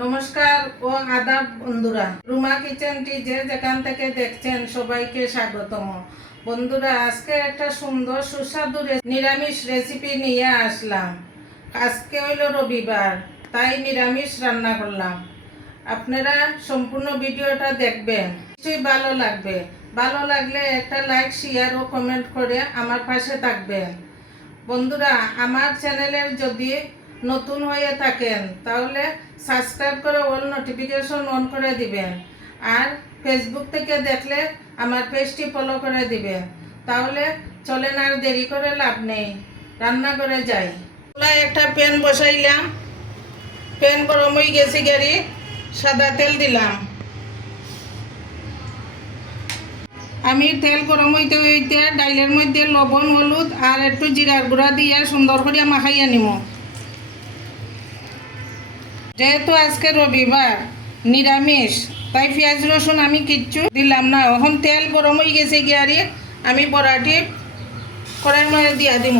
নমস্কার ও আদাব বন্ধুরা, রুমা কিচেনটি যে যেখান থেকে দেখছেন সবাইকে স্বাগতম। বন্ধুরা, আজকে একটা সুন্দর সুস্বাদু নিরামিষ রেসিপি নিয়ে আসলাম। আজকে হইল রবিবার, তাই নিরামিষ রান্না করলাম। আপনারা সম্পূর্ণ ভিডিওটা দেখবেন, নিশ্চয়ই ভালো লাগবে। ভালো লাগলে একটা লাইক, শেয়ার ও কমেন্ট করে আমার পাশে থাকবেন। বন্ধুরা, আমার চ্যানেলের যদি নতুন হয়ে থাকেন তাহলে সাবস্ক্রাইব করে অল নোটিফিকেশন অন করে দিবেন। আর ফেসবুক থেকে দেখলে আমার পেজটি ফলো করে দিবেন। তাহলে চলেন, আর দেরি করে লাভ নেই, রান্না করে যাই। একটা প্যান বসাইলাম, প্যান গরম হয়ে গেছে, গাড়ি সাদা তেল দিলাম। আমি তেল গরম হইতে হইতে ডাইলের মধ্যে লবণ, হলুদ আর একটু জিরার গুঁড়া দিয়ে সুন্দর করে মাখাইয়া নিব। যেহেতু আজকে রবিবার নিরামিষ, তাই পেঁয়াজ রসুন আমি কিচ্ছু দিলাম না। এখন তেল গরম হয়ে গেছে গিয়ারি, আমি বড়াটি কড়াইয়ের মধ্যে দিয়া দিব।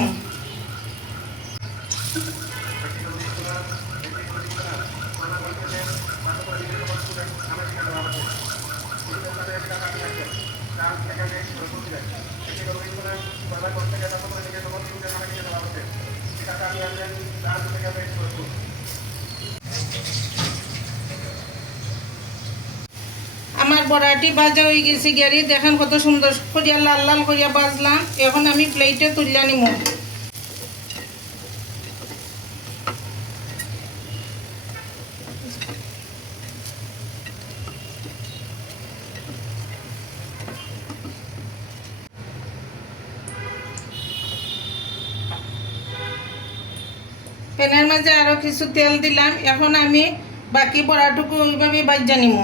আমার বড়াটি ভাজা হয়ে গেছে গিয়ারি, দেখেন কত সুন্দর করিয়া লাল লাল করিয়া ভাজলাম। এখন আমি প্লেটে তুলিয়া নিব। প্যানের মাঝে আরও কিছু তেল দিলাম। এখন আমি বাকি বড়াটুকু ওইভাবে ভাজা নিব।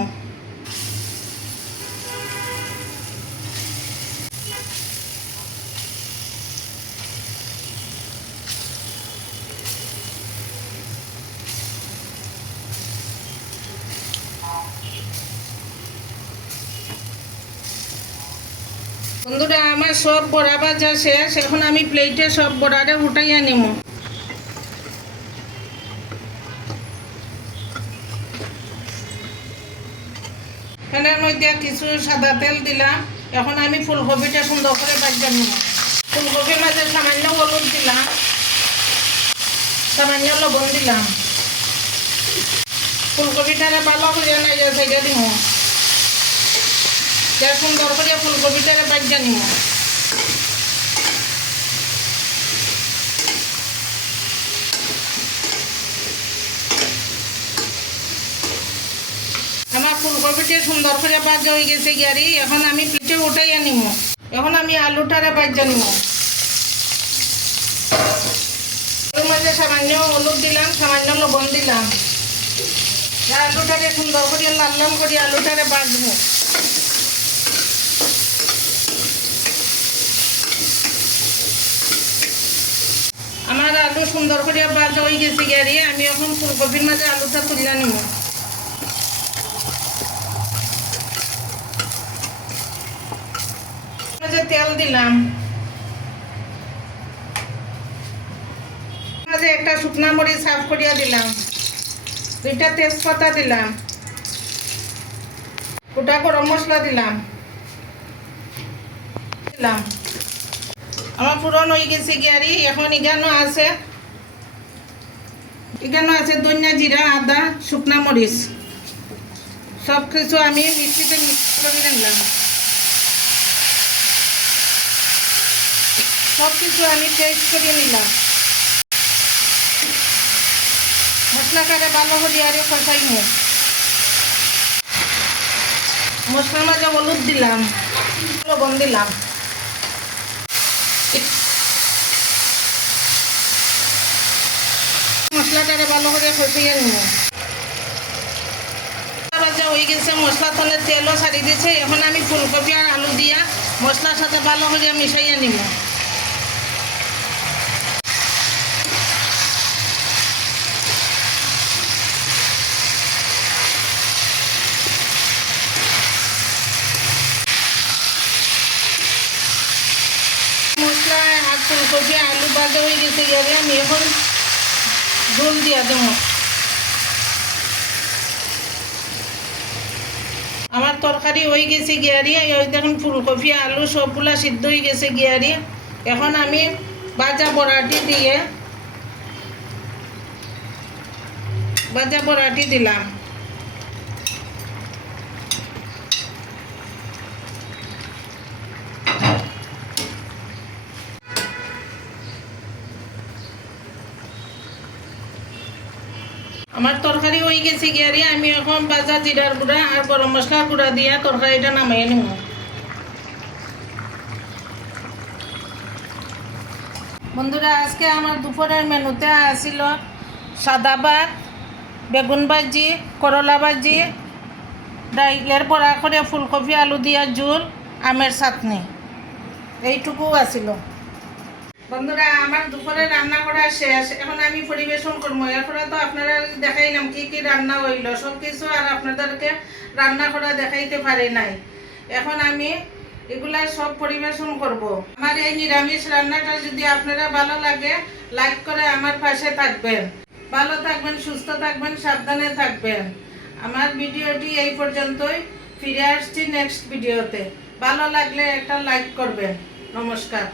বন্ধুরা, আমার সব বড়া ভাজা শেষ। এখন আমি প্লেটে সব বড়াটা উঠাইয়া নিব। প্যানের মধ্যে কিছু সাদা তেল দিলাম। এখন আমি ফুলকপিটা সুন্দর করে ভাজা নিব। ফুলকপির মাঝে সামান্য হলুদ দিলাম, সামান্য লবণ দিলাম। ফুলকপিটারে ভালো করে নাইয়া সাইডা দিব। সুন্দর করে ফুলকপিটারে ভাজা নিব। আমার ফুলকপিটা সুন্দর করে ভাজা হয়ে গেছে গিয়ারি, এখন আমি প্লেটে উঠাইয়া নিব। এখন আমি আলুটারে ভাজা নিব। এর মাঝে সামান্য হলুদ দিলাম, সামান্য লবণ দিলাম। আলুটারে সুন্দর করে লাল লাল করে আলুটারে ভাজবো। আমার আলু সুন্দর করে ভাজা হয়ে গেছে গিয়ারি, আমি এখন ফুলকপির মাঝে আলুটা তুলিয়া নিব। তেল দিলাম, মাঝে একটা শুকনা মরিচ সাফ করিয়া দিলাম, দুইটা তেজপাতা দিলাম, গোটা গরম মশলা দিলাম। আমার পুরন হয়ে গেছে গিয়ারি। এখন এখানে আছে ধনিয়া, জিরা, আদা, শুকনা মরিচ, সব কিছু আমি মিক্সিতে মিক্স করে নিলাম। সব কিছু আমি পেস্ট করে নিলাম। মশলাটারে ভালো করে আরে কষাই নিই। মশলার মাঝে হলুদ দিলাম, লবণ দিলাম। মশলাটারে ভালো করে কষিয়ে নিব। ভাজা হয়ে গেছে, মশলা তলে তেলও ছাড়ি দিয়েছে। এখন আমি ফুলকপি আর আলু দিয়া মশলার সাথে ভালো করে মিশাইয়া নিব। মশলা আর ফুলকপি আলু ভাজা হয়ে গেছে গিয়ে আমি এখন ঝোল দিয়া দেবো। আমার তরকারি হয়ে গেছে গিয়ারি, ওই দেখুন ফুলকপি আলু সবগুলা সিদ্ধ হয়ে গেছে গিয়ারি। এখন আমি ভাজা বড়াটি দিলাম। আমার তরকারি হয়ে গেছে গিয়ারি, আমি এখন ভাজা জিরার গুঁড়া আর গরম মশলার গুঁড়া দিয়া তরকারিটা নামাই নিব। বন্ধুরা, আজকে আমার দুপুরের মেনুতে আসিল সাদা ভাত, বেগুন ভাজি, করলা ভাজি, ডাইলের বড়া করে ফুলকপি আলু দিয়া ঝোল, আমের চাটনি, এইটুকু আসিল। বন্ধুরা, আমার দুপুরে রান্না করা শেষ, এখন আমি পরিবেশন করবো। এরপরে তো আপনারা দেখাইলাম কি কি রান্না হইল, সব কিছু আর আপনাদেরকে রান্না করা দেখাইতে পারি নাই। এখন আমি এগুলা সব পরিবেশন করব। আমার এই নিরামিষ রান্নাটা যদি আপনারা ভালো লাগে, লাইক করে আমার পাশে থাকবেন। ভালো থাকবেন, সুস্থ থাকবেন, সাবধানে থাকবেন। আমার ভিডিওটি এই পর্যন্তই, ফিরে আসছি নেক্সট ভিডিওতে। ভালো লাগলে একটা লাইক করবেন। নমস্কার।